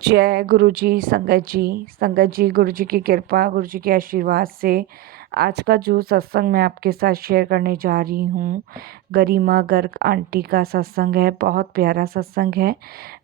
जय गुरु जी, संगत जी, गुरु जी की कृपा, गुरु जी के आशीर्वाद से आज का जो सत्संग मैं आपके साथ शेयर करने जा रही हूँ, गरिमा गर्ग आंटी का सत्संग है। बहुत प्यारा सत्संग है,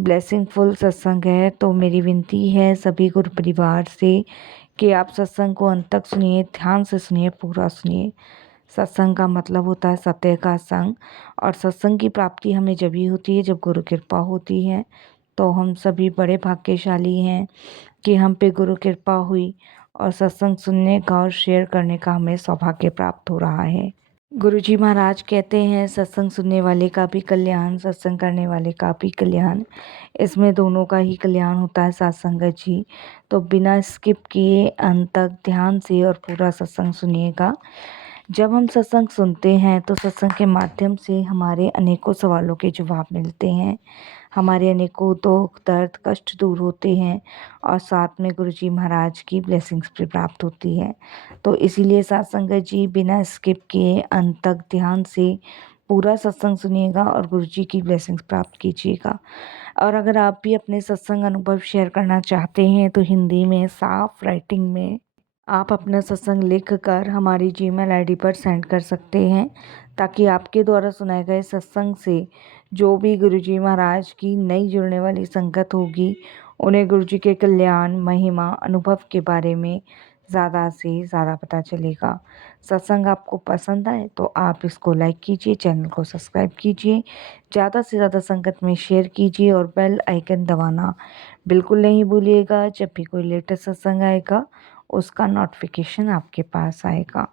ब्लेसिंगफुल सत्संग है। तो मेरी विनती है सभी गुरु परिवार से कि आप सत्संग को अंत तक सुनिए, ध्यान से सुनिए, पूरा सुनिए। सत्संग का मतलब होता है सत्य का संग, और सत्संग की प्राप्ति हमें जब ही होती है जब गुरु कृपा होती है। तो हम सभी बड़े भाग्यशाली हैं कि हम पे गुरु कृपा हुई और सत्संग सुनने का और शेयर करने का हमें सौभाग्य प्राप्त हो रहा है। गुरुजी महाराज कहते हैं सत्संग सुनने वाले का भी कल्याण, सत्संग करने वाले का भी कल्याण। इसमें दोनों का ही कल्याण होता है सत्संगत जी। तो बिना स्किप किए अंत तक ध्यान से और पूरा सत्संग सुनिएगा। जब हम सत्संग सुनते हैं तो सत्संग के माध्यम से हमारे अनेकों सवालों के जवाब मिलते हैं, हमारे अनेकों दुख दर्द कष्ट दूर होते हैं और साथ में गुरुजी महाराज की ब्लेसिंग्स भी प्राप्त होती है। तो इसीलिए सत्संगत जी बिना स्किप किए अंत तक ध्यान से पूरा सत्संग सुनिएगा और गुरुजी की ब्लेसिंग्स प्राप्त कीजिएगा। और अगर आप भी अपने सत्संग अनुभव शेयर करना चाहते हैं तो हिंदी में साफ राइटिंग में आप अपना सत्संग लिख कर हमारी जीमेल आईडी पर सेंड कर सकते हैं, ताकि आपके द्वारा सुनाए गए सत्संग से जो भी गुरुजी महाराज की नई जुड़ने वाली संगत होगी उन्हें गुरुजी के कल्याण महिमा अनुभव के बारे में ज़्यादा से ज़्यादा पता चलेगा। सत्संग आपको पसंद आए तो आप इसको लाइक कीजिए, चैनल को सब्सक्राइब कीजिए, ज़्यादा से ज़्यादा संगत में शेयर कीजिए और बेल आइकन दबाना बिल्कुल नहीं भूलिएगा। जब भी कोई लेटेस्ट सत्संग आएगा उसका नोटिफिकेशन आपके पास आएगा।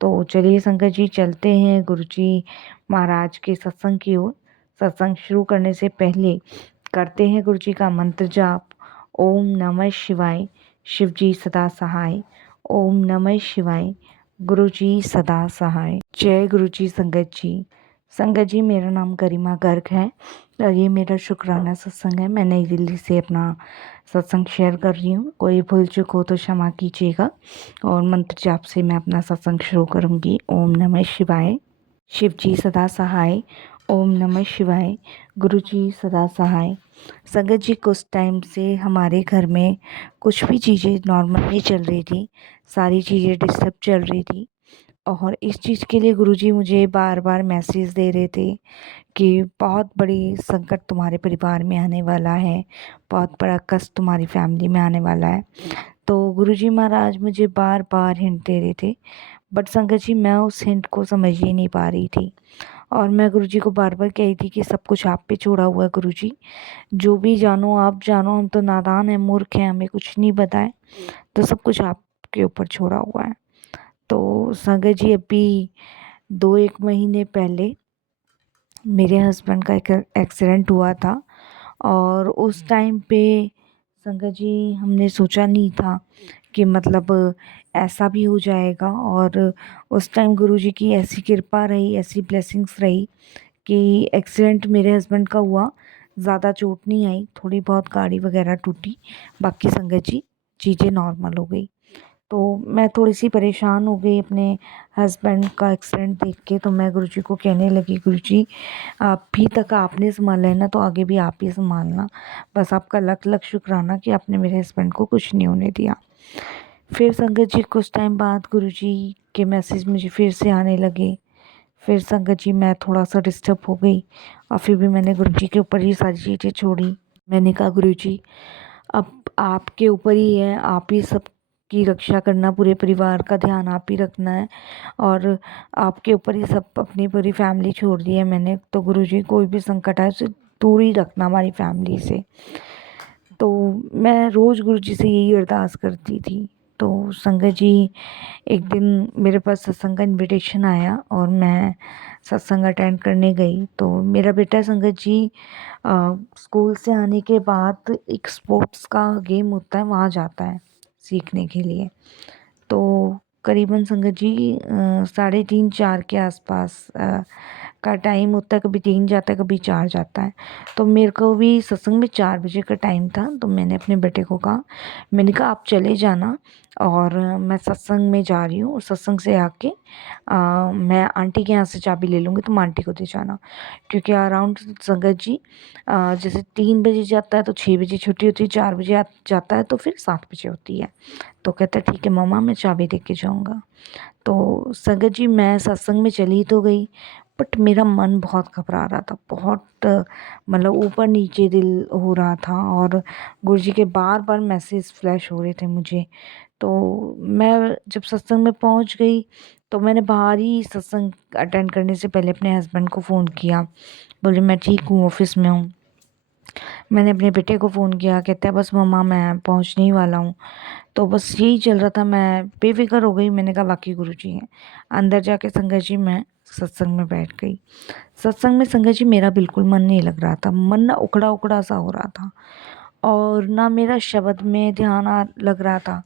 तो चलिए संगत जी चलते हैं गुरुजी महाराज के सत्संग की ओर। सत्संग शुरू करने से पहले करते हैं गुरुजी का मंत्र जाप। ओम नमः शिवाय, शिव जी सदा सहाय। ओम नमः शिवाय, गुरुजी सदा सहाय। जय गुरुजी संगत जी। संगत जी मेरा नाम गरिमा गर्ग है और ये मेरा शुक्राना सत्संग है। मैं नई दिल्ली से अपना सत्संग शेयर कर रही हूँ, कोई भूल चूक हो तो क्षमा कीजिएगा। और मंत्र जाप से मैं अपना सत्संग शुरू करूँगी। ओम नमः शिवाय, शिव जी सदा सहाय। ओम नमः शिवाय, गुरु जी सदा सहाय। संगत जी कुछ टाइम से हमारे घर में कुछ भी चीज़ें नॉर्मल नहीं चल रही थी, सारी चीज़ें डिस्टर्ब चल रही थी। और इस चीज़ के लिए गुरुजी मुझे बार बार मैसेज दे रहे थे कि बहुत बड़ी संकट तुम्हारे परिवार में आने वाला है, बहुत बड़ा कष्ट तुम्हारी फैमिली में आने वाला है। तो गुरुजी महाराज मुझे बार बार हिंट दे रहे थे, बट संगत जी मैं उस हिंट को समझ ही नहीं पा रही थी। और मैं गुरुजी को बार बार कही थी कि सब कुछ आप पे छोड़ा हुआ है गुरुजी, जो भी जानो आप जानो, हम तो नादान हैं, मूर्ख हैं, हमें कुछ नहीं पता है, तो सब कुछ आपके ऊपर छोड़ा हुआ है। तो संगत जी अभी 2-1 महीने पहले मेरे हस्बैंड का एक एक्सीडेंट हुआ था और उस टाइम पे संगत जी हमने सोचा नहीं था कि मतलब ऐसा भी हो जाएगा। और उस टाइम गुरुजी की ऐसी कृपा रही, ऐसी ब्लेसिंग्स रही कि एक्सीडेंट मेरे हस्बैंड का हुआ, ज़्यादा चोट नहीं आई, थोड़ी बहुत गाड़ी वगैरह टूटी, बाकी संगत जी चीज़ें नॉर्मल हो गई। तो मैं थोड़ी सी परेशान हो गई अपने हस्बैंड का एक्सीडेंट देख के। तो मैं गुरुजी को कहने लगी, गुरुजी अभी तक आपने संभाला है ना, तो आगे भी आप ही संभालना, बस आपका लख लख शुक्राना कि आपने मेरे हस्बैंड को कुछ नहीं होने दिया। फिर संगत जी कुछ टाइम बाद गुरुजी के मैसेज मुझे फिर से आने लगे। फिर संगत जी मैं थोड़ा सा डिस्टर्ब हो गई और फिर भी मैंने गुरुजी के ऊपर ही सारी चीज़ें छोड़ी। मैंने कहा गुरुजी अब आपके ऊपर ही है, आप ही सब की रक्षा करना, पूरे परिवार का ध्यान आप ही रखना है और आपके ऊपर ही सब, अपनी पूरी फैमिली छोड़ दी है मैंने। तो गुरुजी कोई भी संकट आए उसे दूर ही रखना हमारी फैमिली से। तो मैं रोज़ गुरुजी से यही अरदास करती थी। तो संगत जी एक दिन मेरे पास सत्संग का इनविटेशन आया और मैं सत्संग अटेंड करने गई। तो मेरा बेटा संगत जी स्कूल से आने के बाद एक स्पोर्ट्स का गेम होता है वहाँ जाता है सीखने के लिए। तो करीबन संगत जी 3:30-4 के आसपास का टाइम होता है, कभी 3 जाता है, कभी 4 जाता है। तो मेरे को भी सत्संग में 4 बजे का टाइम था, तो मैंने अपने बेटे को कहा, मैंने कहा आप चले जाना और मैं सत्संग में जा रही हूँ, और सत्संग से आके मैं आंटी के यहाँ से चाबी ले लूँगी, तुम आंटी को दे जाना। क्योंकि अराउंड संगत जी जैसे 3 बजे जाता है तो 6 बजे छुट्टी होती है, 4 बजे जाता है तो फिर 7 बजे होती है। तो कहता है ठीक है मम्मा, मैं चाबी दे के जाऊँगा। तो संगत जी मैं सत्संग में चली तो गई, बट मेरा मन बहुत घबरा रहा था, बहुत मतलब ऊपर नीचे दिल हो रहा था, और गुरुजी के बार बार मैसेज फ्लैश हो रहे थे मुझे। तो मैं जब सत्संग में पहुंच गई तो मैंने बाहर ही सत्संग अटेंड करने से पहले अपने हस्बैंड को फ़ोन किया, बोले मैं ठीक हूँ, ऑफिस में हूँ। मैंने अपने बेटे को फ़ोन किया, कहता है बस मम्मा मैं पहुँचने ही वाला हूँ। तो बस यही चल रहा था, मैं बेफिक्र हो गई। मैंने कहा बाकी गुरुजी हैं। अंदर जाके संगत जी मैं सत्संग में बैठ गई। सत्संग में संगत जी मेरा बिल्कुल मन नहीं लग रहा था, मन ना उखड़ा उखड़ा सा हो रहा था, और ना मेरा शब्द में ध्यान लग रहा था,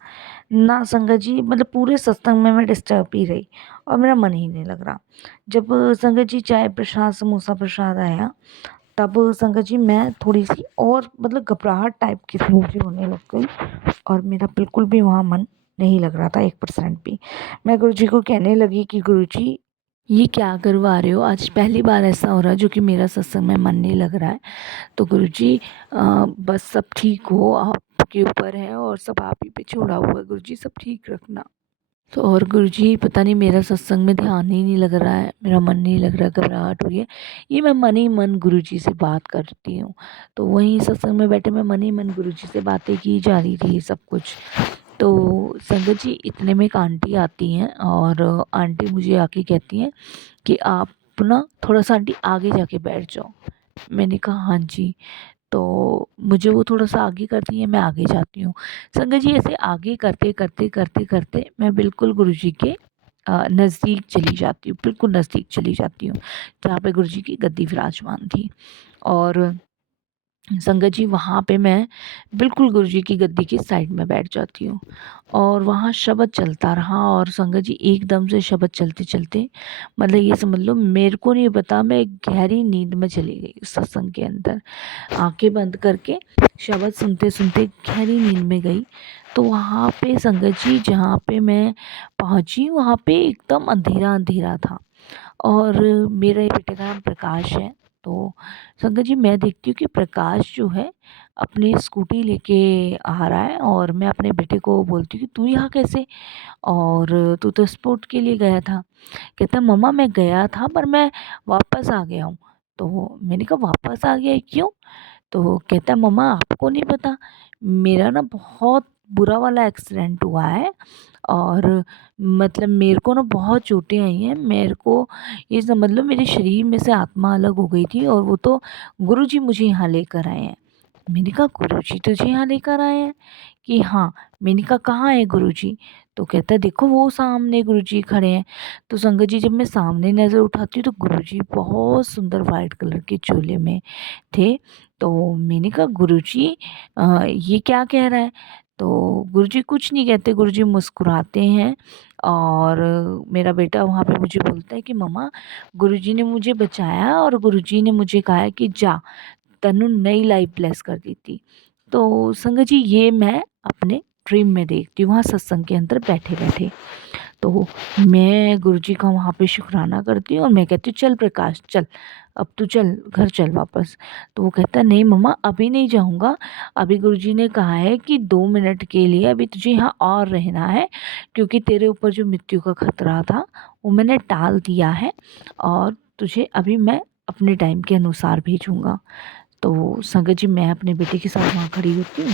ना संगत जी मतलब पूरे सत्संग में मैं डिस्टर्ब ही रही, और मेरा मन ही नहीं लग रहा। जब संगत जी चाय प्रसाद समोसा प्रसाद आया, तब संगत जी मैं थोड़ी सी और मतलब घबराहट टाइप की सी मुझे होने लग गई, और मेरा बिल्कुल भी वहाँ मन नहीं लग रहा था 1% भी। मैं गुरुजी को कहने लगी कि गुरुजी ये क्या करवा रहे हो, आज पहली बार ऐसा हो रहा है जो कि मेरा सत्संग में मन नहीं लग रहा है। तो गुरुजी बस सब ठीक हो, आपके ऊपर है और सब आप ही पे छोड़ा हुआ है, गुरुजी सब ठीक रखना। तो और गुरुजी पता नहीं मेरा सत्संग में ध्यान ही नहीं लग रहा है, मेरा मन नहीं लग रहा, घबराहट हो रही है। ये मैं मन ही मन गुरुजी से बात करती हूँ। तो वहीं सत्संग में बैठे मैं मन ही मन गुरुजी से बातें की जा रही थी सब कुछ। तो संगत जी इतने में एक आंटी आती हैं, और आंटी मुझे आके कहती हैं कि आप ना थोड़ा सा आंटी आगे जाके बैठ जाओ। मैंने कहा हाँ जी। तो मुझे वो थोड़ा सा आगे करती है, मैं आगे जाती हूँ। संगत जी ऐसे आगे करते करते करते करते मैं बिल्कुल गुरुजी के नज़दीक चली जाती हूँ, बिल्कुल नज़दीक चली जाती हूँ, जहाँ पे गुरुजी की गद्दी विराजमान थी। और संगत जी वहाँ पे मैं बिल्कुल गुरुजी की गद्दी की साइड में बैठ जाती हूँ, और वहाँ शब्द चलता रहा। और संगत जी एकदम से शब्द चलते चलते मतलब ये समझ लो मेरे को नहीं पता, मैं एक गहरी नींद में चली गई उस सत्संग के अंदर, आंखें बंद करके शब्द सुनते सुनते गहरी नींद में गई। तो वहाँ पे संगत जी जहाँ पे मैं पहुँची वहाँ पे एकदम अंधेरा अंधेरा था, और मेरे बेटे का नाम प्रकाश है। तो संगत जी मैं देखती हूँ कि प्रकाश जो है अपनी स्कूटी लेके आ रहा है, और मैं अपने बेटे को बोलती हूँ कि तू यहाँ कैसे, और तू तो स्पोर्ट के लिए गया था। कहता मम्मा मैं गया था पर मैं वापस आ गया हूँ। तो मैंने कहा वापस आ गया है क्यों? तो कहता मम्मा आपको नहीं पता, मेरा ना बहुत बुरा वाला एक्सीडेंट हुआ है, और मतलब मेरे को ना बहुत चोटें आई हैं, मेरे को ये समझ लो मेरे शरीर में से आत्मा अलग हो गई थी, और वो तो गुरुजी मुझे यहाँ लेकर आए हैं। मैंने कहा गुरुजी तुझे यहाँ लेकर आए हैं? कि हाँ। मैंने कहा कहाँ है गुरुजी? तो कहता है देखो वो सामने गुरुजी खड़े हैं। तो संगत जी जब मैं सामने नज़र उठाती हूँ तो गुरुजी बहुत सुंदर वाइट कलर के चोले में थे। तो मैंने कहा गुरुजी ये क्या कह रहा है? तो गुरुजी कुछ नहीं कहते, गुरुजी मुस्कुराते हैं, और मेरा बेटा वहाँ पे मुझे बोलता है कि मम्मा गुरुजी ने मुझे बचाया, और गुरुजी ने मुझे कहा है कि जा तनु नई लाइफ ब्लेस कर दी थी। तो संगत जी ये मैं अपने ड्रीम में देखती हूँ वहाँ सत्संग के अंदर बैठे बैठे। तो मैं गुरुजी का वहाँ पे शुक्राना करती हूँ, और मैं कहती हूँ चल प्रकाश चल, अब तू चल घर चल वापस। तो वो कहता नहीं मम्मा अभी नहीं जाऊँगा, अभी गुरुजी ने कहा है कि 2 मिनट के लिए अभी तुझे यहाँ और रहना है, क्योंकि तेरे ऊपर जो मृत्यु का खतरा था वो मैंने टाल दिया है, और तुझे अभी मैं अपने टाइम के अनुसार भेजूँगा। तो संगत जी मैं अपने बेटे के साथ वहाँ खड़ी होती हूँ,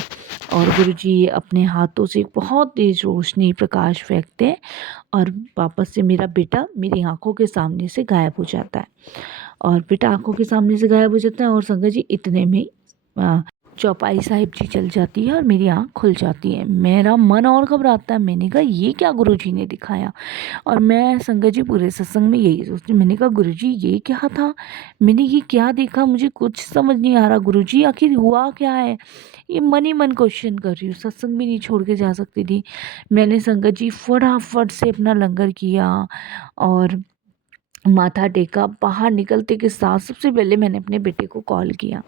और गुरुजी अपने हाथों से एक बहुत तेज रोशनी प्रकाश फेंकते हैं, और वापस से मेरा बेटा मेरी आंखों के सामने से गायब हो जाता है, और बेटा आंखों के सामने से गायब हो जाता है, और संगत जी इतने में चौपाई साहिब जी चल जाती है और मेरी आँख खुल जाती है। मेरा मन और घबराता है, मैंने कहा ये क्या गुरुजी ने दिखाया। और मैं संगत जी पूरे सत्संग में यही सोचती, मैंने कहा गुरुजी ये क्या था, मैंने ये क्या देखा, मुझे कुछ समझ नहीं आ रहा गुरुजी, आखिर हुआ क्या है। ये मन ही मन क्वेश्चन कर रही हूँ, सत्संग भी नहीं छोड़ के जा सकती थी। मैंने संगत जी फटाफट से अपना लंगर किया, और माथा टेका, बाहर निकलते के साथ सबसे पहले मैंने अपने बेटे को कॉल किया।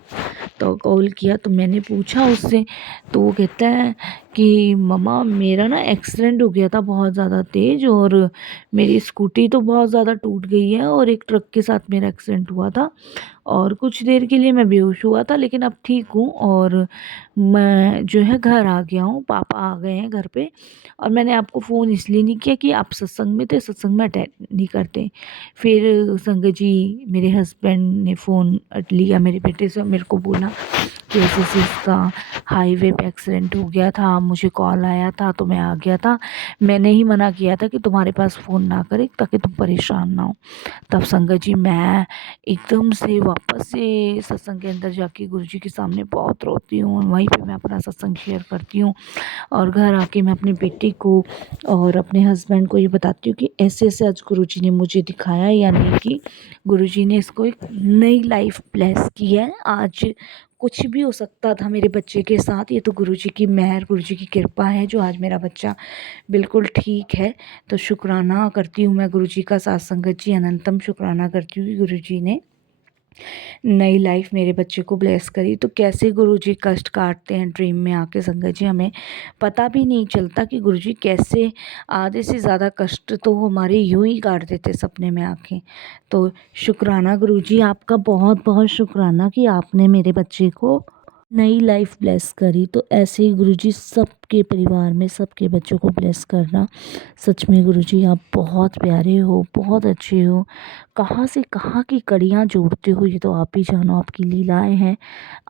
तो कॉल किया तो मैंने पूछा उससे, तो वो कहता है कि मम्मा मेरा ना एक्सीडेंट हो गया था बहुत ज़्यादा तेज़, और मेरी स्कूटी तो बहुत ज़्यादा टूट गई है, और एक ट्रक के साथ मेरा एक्सीडेंट हुआ था, और कुछ देर के लिए मैं बेहोश हुआ था, लेकिन अब ठीक हूँ, और मैं जो है घर आ गया हूँ, पापा आ गए हैं घर पे। और मैंने आपको फ़ोन इसलिए नहीं किया कि आप सत्संग में थे, सत्संग में अटेंड नहीं करते। फिर संगत जी मेरे हस्बैंड ने फ़ोन लिया मेरे बेटे से और मेरे को बोला कि ऐसे-ऐसे इसका हाईवे पे एक्सीडेंट हो गया था, मुझे कॉल आया था तो मैं आ गया था। मैंने ही मना किया था कि तुम्हारे पास फ़ोन ना करें ताकि तुम परेशान ना हो। तब संगत जी मैं एकदम से वापस से सत्संग के अंदर जाके गुरुजी के सामने बहुत रोती हूँ, वहीं पे मैं अपना सत्संग शेयर करती हूँ, और घर आके मैं अपने बेटे को और अपने हस्बैंड को ये बताती हूँ कि ऐसे-ऐसे आज गुरुजी ने मुझे दिखाया, यानी कि गुरुजी ने इसको एक नई लाइफ ब्लेस की है। आज कुछ भी हो सकता था मेरे बच्चे के साथ, ये तो गुरुजी की मेहर, गुरुजी की कृपा है जो आज मेरा बच्चा बिल्कुल ठीक है। तो शुक्राना करती हूँ मैं गुरुजी का, साथ संगत जी अनंतम शुक्राना करती हूँ कि गुरुजी ने नई लाइफ मेरे बच्चे को ब्लेस करी। तो कैसे गुरुजी कष्ट काटते हैं ड्रीम में आके संगत जी, हमें पता भी नहीं चलता कि गुरुजी कैसे आधे से ज़्यादा कष्ट तो हमारे यूं ही काट देते सपने में आके। तो शुक्राना गुरुजी, आपका बहुत बहुत शुक्राना कि आपने मेरे बच्चे को नई लाइफ ब्लेस करी। तो ऐसे ही गुरुजी सबके परिवार में सबके बच्चों को ब्लेस करना। सच में गुरुजी आप बहुत प्यारे हो, बहुत अच्छे हो, कहाँ से कहाँ की कड़ियाँ जोड़ते हो ये तो आप ही जानो, आपकी लीलाएं हैं,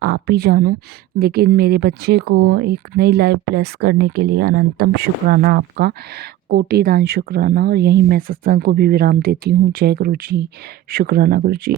आप ही जानो। लेकिन मेरे बच्चे को एक नई लाइफ ब्लेस करने के लिए अनंतम शुक्राना आपका, कोटिदान शुक्राना। और यहीं मैं सत्संग को भी विराम देती हूँ। जय गुरुजी, शुक्राना गुरुजी।